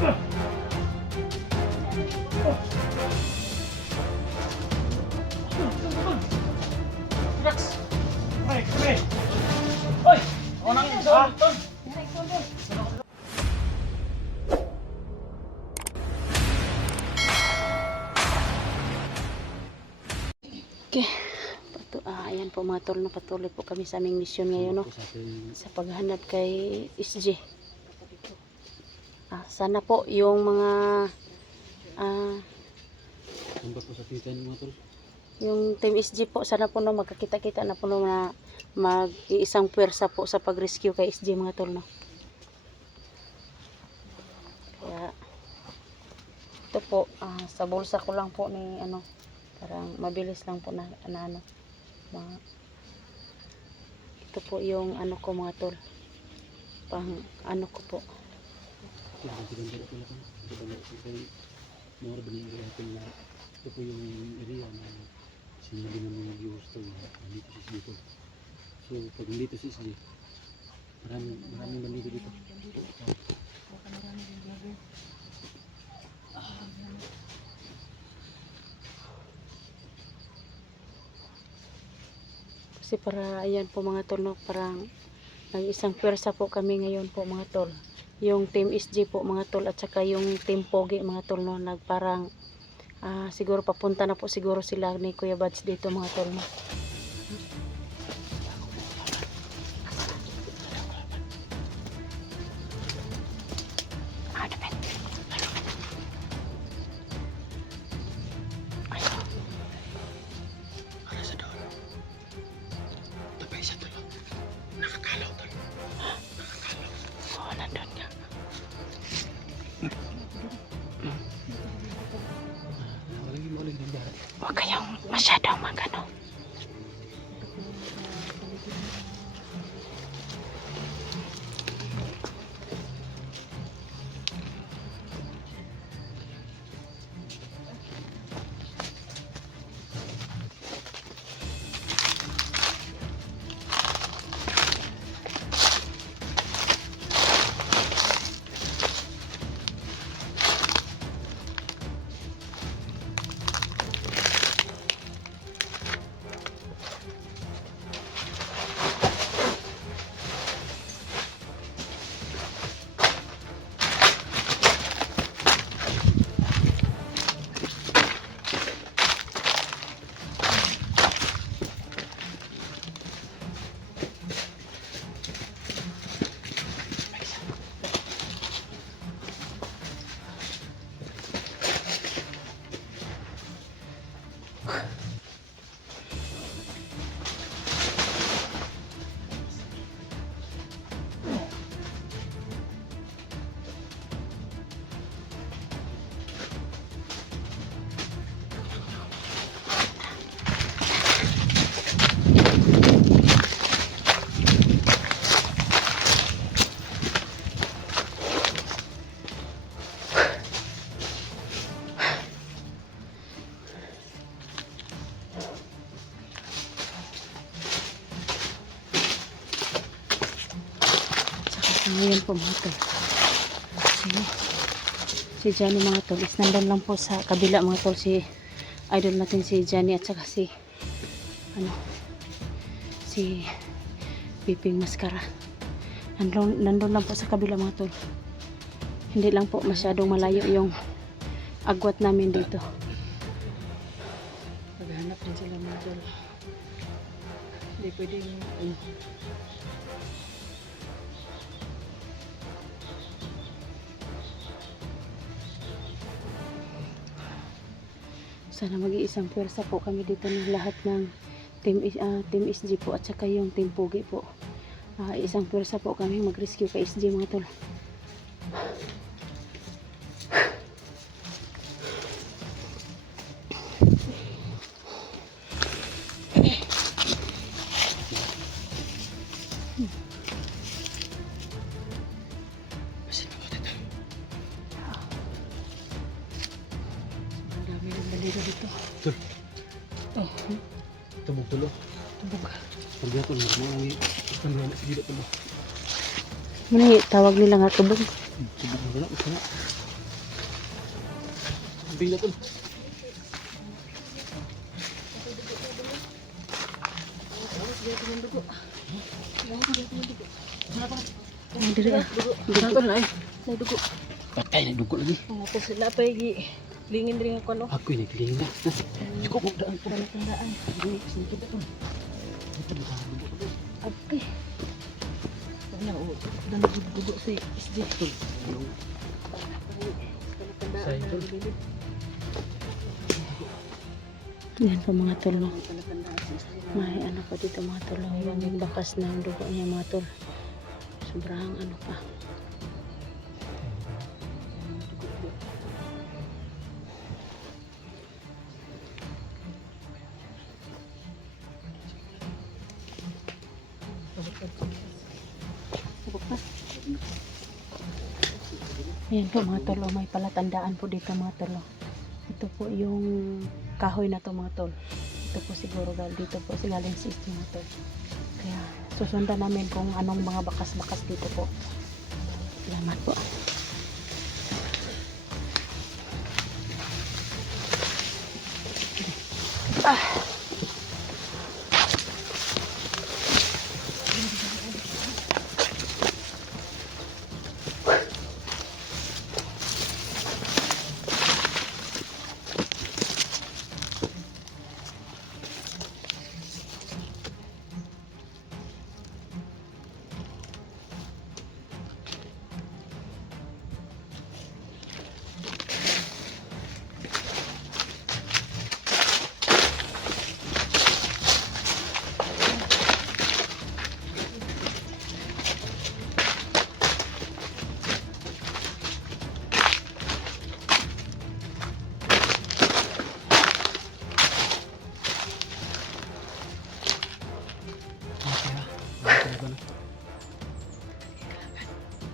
Relax. Ay, kami. Oy, ako nang ton. Okay. Ayan po mga tol, patuloy po kami sa aming mission ngayon, no? Sa paghanap kay SG. Sana po yung mga yung team SG po, sana po no, magkakita-kita na po no, na mag-iisang pwersa po sa pag-rescue kay SG mga tol, no? Kaya ito po, sa bulsa ko lang po ni ano, parang mabilis lang po na ano, ito po yung ano ko mga tol, pang ano ko po. Ito po yung area na sinabi ng mga viewers to, nandito si SG dito. So pag nandito si SG, maraming nandito dito. Kasi para ayan po mga tol, no, parang nag-isang pwersa po kami ngayon po mga tol. Yung team SG po mga tol at saka yung team Pogi mga tol, no, nagparang siguro papunta na po siguro sila ni Kuya Bads dito mga tol, no. Huwag kayong masyadong magano. Ngayon po mga tol, si Johnny mga tol is nandun lang po sa kabila mga tol, si idol natin si Johnny at saka si si Piping Mascara nandun lang po sa kabila mga tol. Hindi lang po masyadong malayo yung agwat namin dito. Paghanap din sila mga tol, hindi pwedeng sana mag-iisang pwersa po kami dito ng lahat ng team SG po at saka yung team Pogi po. Isang pwersa po kami mag-rescue kay SG mga tol. Dito. Tur. Oh. Tubog tulo. Tubog. Pagdato na mga kamera sa gilid tulo. Muna tawag nila nga tubog. Tubog na wala. tubig na tol. Ay, diri ah. Saan tol na eh? Ay, dugo. Patay na dugo lagi. Tapos sila pa lingin diri nga kuno. Ako yung nagpiling na. Cukup mo daan tol. Tandaan. Hindi, sinipid na tol. Ito ba ang dugo tol? Abti. Wala o. Dan dugo si SJ. Tol. Sayang, tol. Yan po mga tol. No? May ano pa dito mga tol. No? Yung bakas na ang dugo niya mga tol. Sobrang ano pa. Ayan po mga tol, may palatandaan po dito mga tol. Ito po yung kahoy na to mga tol. Ito po siguro dito po galing si SJ mga tol. Kaya susundan namin kung anong mga bakas-bakas dito po. Salamat po.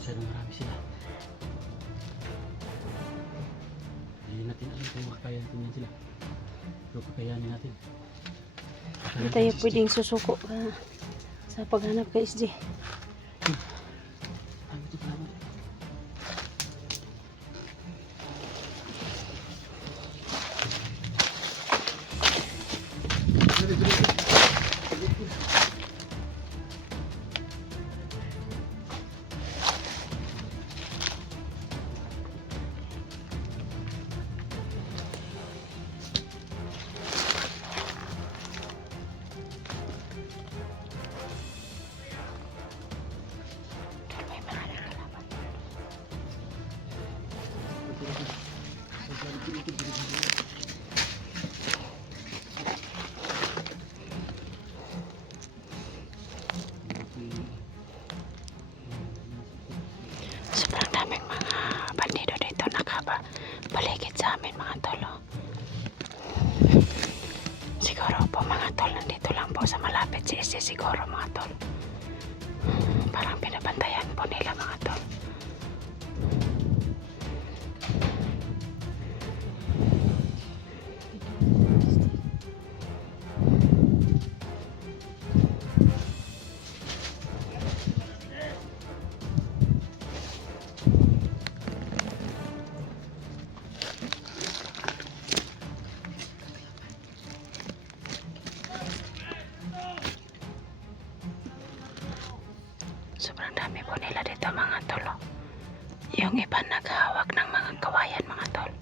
Masyadong marami sila. Hindi natin alam kung makakayanin natin yan sila. Pero kakayanin natin. Hindi tayo pwedeng susuko sa paghanap kay SJ. Ano ito pala? Sobrang daming mga bandido dito paligid sa amin mga tolo. Siguro po mga tol, nandito lang po sa malapit si SJ siguro mga tol. Parang pinabantayan po nila mga tol. Sobrang dami po nila dito mga tol. Yung iba naghahawak ng mga kawayan mga tol.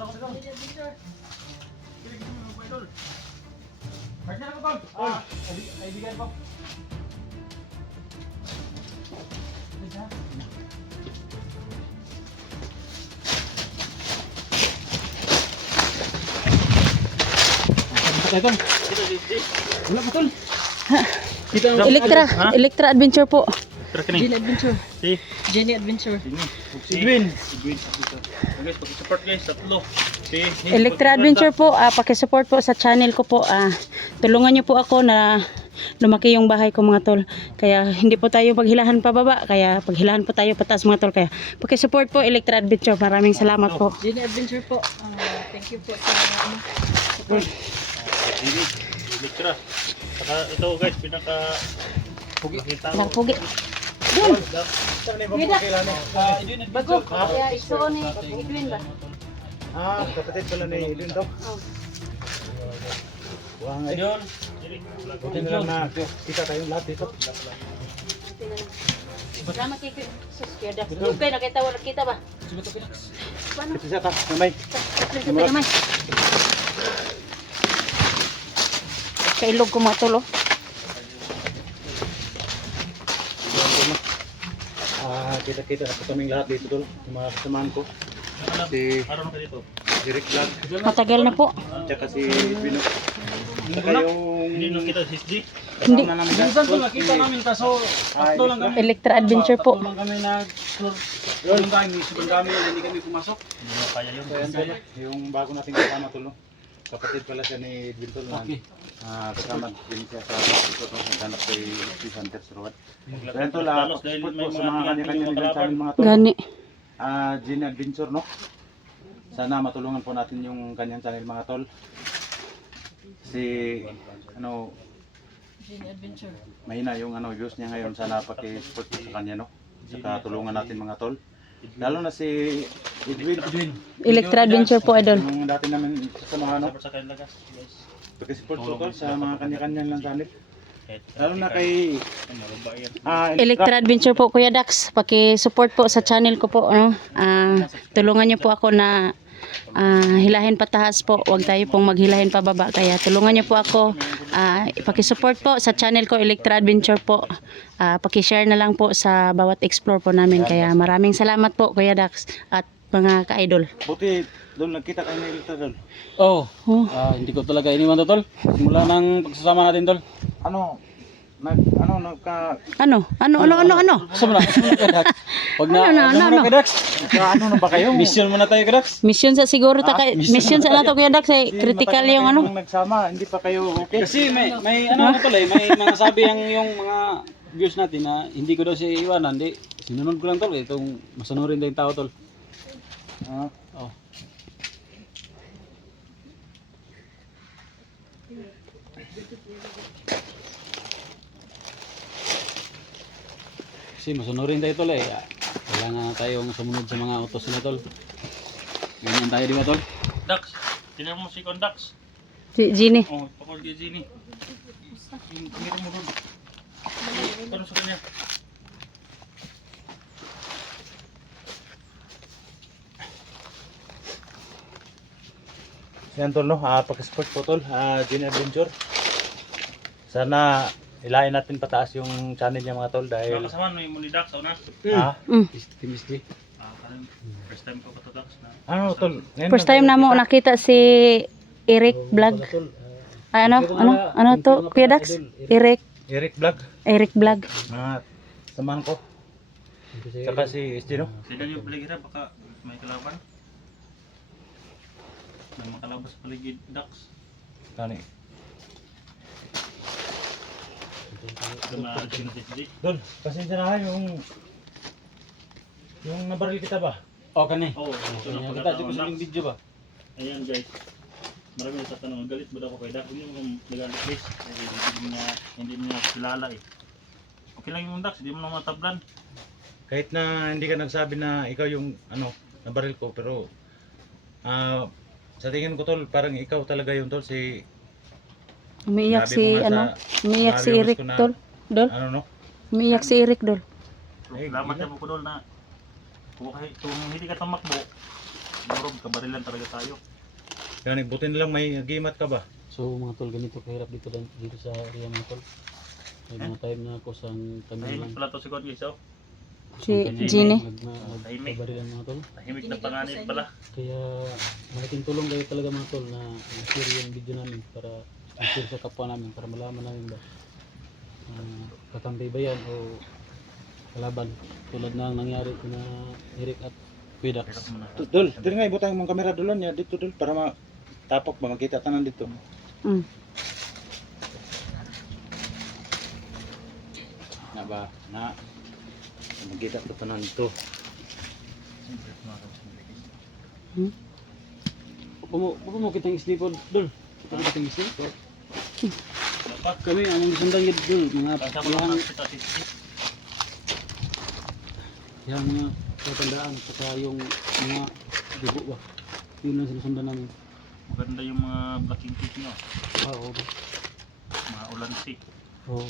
Dito ako dito. Kiri kita mo po idol. Kanya ako tol. Kaibigan po. Ito. Wala pa tol. Kita Electra Adventure po. Jenny Adventure. Si Jenny Adventure. Edwin. Guys, pag-support guys, tatlo. Si Electra Adventure po, paki-support po sa channel ko po. Tulungan niyo po ako na lumaki yung bahay ko mga tol. Kaya hindi po tayo paghilahan pababa, kaya paghilahan po tayo pataas mga tol. Kaya paki-support po Electra Adventure. Maraming salamat po. Jenny Adventure po. Thank you po sa support. Jenny, Electra. Saka ito guys, pinaka nakita mo. Nagpugi. Bago. Kaya isuo ni Edwin ba? Kapatid pala ni Edwin to. Wang ay. Yun. Buti na lang na kita tayong lahat dito. Salamat kay Sus. Kaya dak. Dugay nakita wala kita ba? Paano? Ito siya ta, mamay. Naman. Kailog ko mga tol. Kita-kita na po kaming lahat dito tol. Yung mga kasamahan ko. Si Araw ka dito. Direk Vlog. Matagal na po. Tsaka si Bino. Saka yung... Hindi nung kita si SG. Hindi. kasama namin Minsan to nakita namin kaso tatlo lang kami. Electra Adventure po. Tatlo lang kami nag-explore. Yung kami, sobrang dami hindi kami pumasok. Hindi mo kaya yun. So, yan tol, yung bago nating kasama tol, no? Kapatid pala siya ni Edwin tol. Okay. Kasama din siya sa ito no? Naghanap kay Hunter Road. So yan tol, Talos dahil support may po sa mga mga kanya-kanya tingin nila channel mga tol. Gani. Gene Adventure no? Sana matulungan po natin yung kanyang channel mga tol. Si ano Jenny Adventure. mahina yung views niya ngayon, sana paki-support po sa kanya no. Saka tulungan natin mga tol. Lalo na si Edwin. Electra Adventure po idol. Yung dati namin sasamahan no. Sa kanila guys. Paki-support po tol sa mga kanya-kanya lang channel. Lalo na kay Electra Adventure po Kuya Dax. Paki-support po sa channel ko po. Tulungan niyo po ako na hilahin pataas po. Huwag tayo pong maghilahin pababa. Kaya tulungan niyo po ako. Paki-support po sa channel ko Electra Adventure po. Paki-share na lang po sa bawat explore po namin. Kaya maraming salamat po Kuya Dax at mga ka-idol. buti doon nagkita kayo ni Electra tol. Oh. Hindi ko talaga iniwan to tol. Simula ng pagsasama natin tol. Ano Ano? Sama na. Pag na Ano? Kadax. ano na ba kayo? Mission muna tayo Kadax. Mission sa siguro mission sa nato Kuya Dax ay critical yung ano. Nung nagsama, hindi pa kayo okay. Kasi may ano tol may mga sabi yung mga viewers natin na hindi ko daw siya iwanan. Hindi. Sinunod ko lang tol itong masunurin daw yung tao tol. Oh. Kasi masunurin tayo tol kailangan na tayong sumunod sa mga utos nila tol. Ganyan tayo di ba tol? Dax, tinan mo si Dax. Si Ginny. Oh, pakol kay Ginny. Tingnan mo doon. Ano sa kanya? Yan tol no, pag-support po tol, Gene Adventure. Sana ilahin natin pataas yung channel niya mga tol dahil Kasama mo yung Dax o na? Team SG. First time ko pa to Dax na. Ano tol? Ngayon First time na mo nakita si Eric Vlog. Ano to Kuya Dax? Eric Eric Vlog. Vlog. Samahan ko. Saka si SG no. Sila yung paligira baka may kalaban. May makalabas sa paligid Dax. Tani. Doon, Pasensya na yung nabaril kita ba? oh kani. Oh, nakita ko sa video ba? Ayan guys. Marami na tatanong, galit ba daw ako kay Dax? Hindi mo nagalit please. Hindi niya kilala eh. Okay lang yung Dax, hindi mo na matablan. Kahit na hindi ka nagsabi na ikaw yung nabaril ko pero sa tingin ko tol parang ikaw talaga yung tol si Umiiyak Sabi si mo nga umiiyak si videos Eric ko na- Dol. no? Umiiyak si Eric Dol. Salamat yan po ko doon na kung hindi ka tamakbo, siguro kabarilan talaga tayo. Yan, buti na lang may agimat ka ba? So mga tol, ganito kahirap dito sa area mga tol. May mga time na ako sa kami Tahimik lang. pala to si Kwan guys, oh. Si Gini. Tahimik. Nagpabarilan mga tol. Tahimik na panganib pala. Kaya malaking tulong kayo talaga mga tol na i-share yung video namin para i-share sa kapwa namin para malaman namin ba kakampi ba yan o kalaban tulad na ang nangyari na Eric at Pidax. Hirap mo na. Dol, dili nga ibutang mong kamera dulon niya dito dol para matapok ba makita tanan dito. Mm. Na ba? Na makita to tanan dito. Huwag mo kitang isli po dol. Huwag mo kitang isli. Dapat. Kami ang sundan gid dol mga Basta ko lang nakita si Steve. yang mga katandaan saka yung mga dugo ba. Yun lang sinusundan namin. Maganda yung mga blocking fish nyo. Oo. Mga ulansi. Oo.